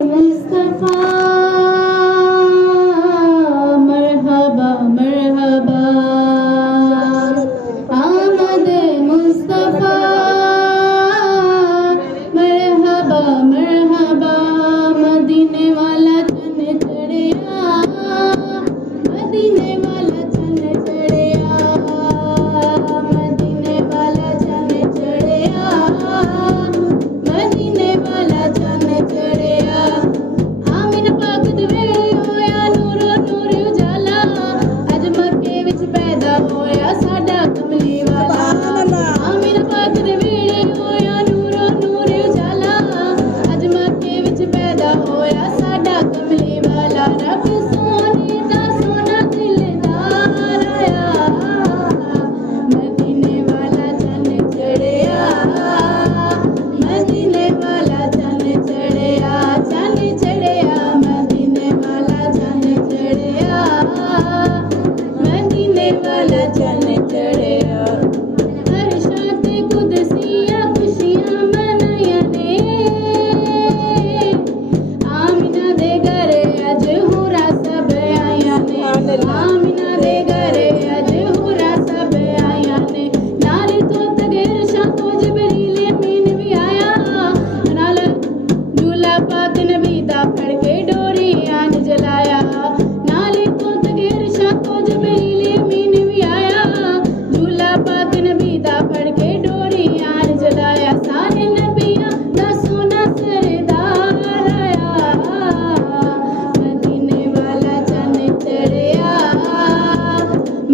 मुस्तफा मरहबा मरहबा आमद मुस्तफा मरहबा मरहबा मदीने वाला चन चढ़िया मदीने वाला चन चढ़िया मदीने वाला चन चढ़िया मदीने वाला चन चढ़िया आमिन पाक दे वेले होया नूरो नूर उजाला अज मक्के विच पैदा होया साडा कमली वाला आमिन पाक दे वेले होया नूरो नूर उजाला अज मक्के विच पैदा होया साडा कमली वाला रब सोने दा सोना दिलदार आया मदीने वाला चन चढ़िया मदीने वाला चन चढ़िया मदीने वाला चन चढ़िया मदीने वाला चन चढ़िया अर्शां ते कुदसियां खुशियां मनाया ने आमिना दे घरे अज हुरा सब आया ने आमिना दे घरे अज हुरा सब आया ने नारे तो तगेर शां तो जबरील अमीन भी आया नाल झूला पाक नबी दा फड़ के डोरी आन जलाया नाले तो तगेर शां तो जबरील अमीन भी आया झूला पाक नबी दा फड़ के डोरी आन जलाया सारे नबियां दा सोना सरदार आया मदीने वाला चन चढ़िया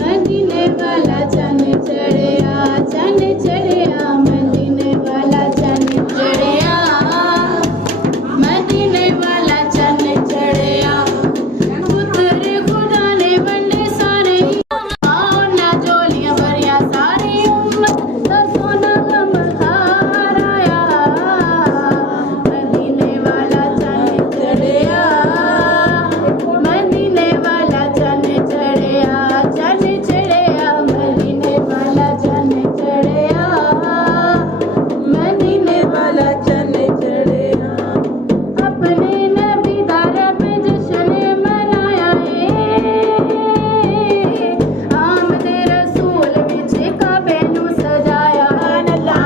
मदीने वाला चन चढ़िया मदीने वाला चन चढ़िया मदीने वाला चन चढ़िया पुत्र खुदा ने वंडे सारे आओ ना जोलियां भरिया सारी उम्मत दा सोना गमखार आया मदीने वाला चन चढ़िया मदीने वाला चन चढ़िया मदीने वाला चन चढ़िया मदीने वाला चन चढ़िया अपने नबी दा रब जश्न मनाया आमदे रसूल विच काबे नूं सजाया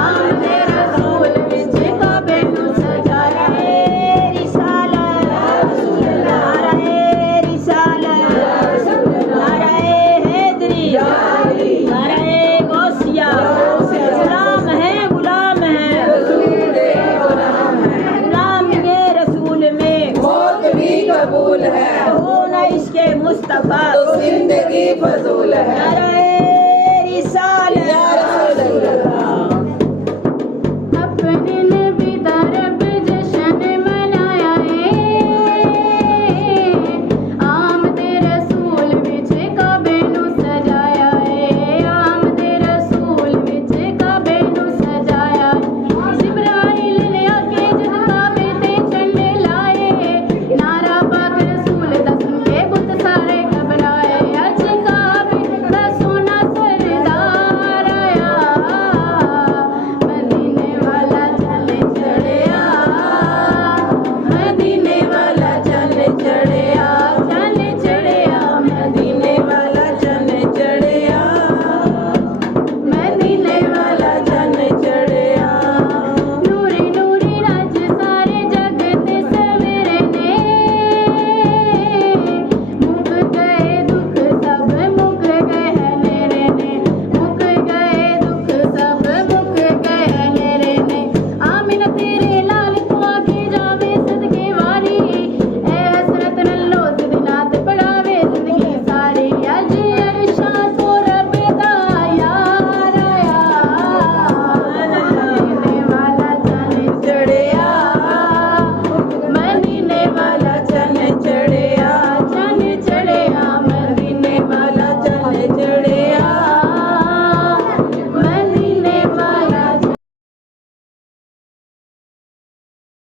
आमदे रसूल विच काबे नूं सजाया रिसाला रिसाला नाराए हैदरी नाराए गौसिया गुलाम है गुलाम ये रसूल में मौत भी कबूल है हो ना इसके मुस्तफा तो जिंदगी फजूल है नाराए रिसाला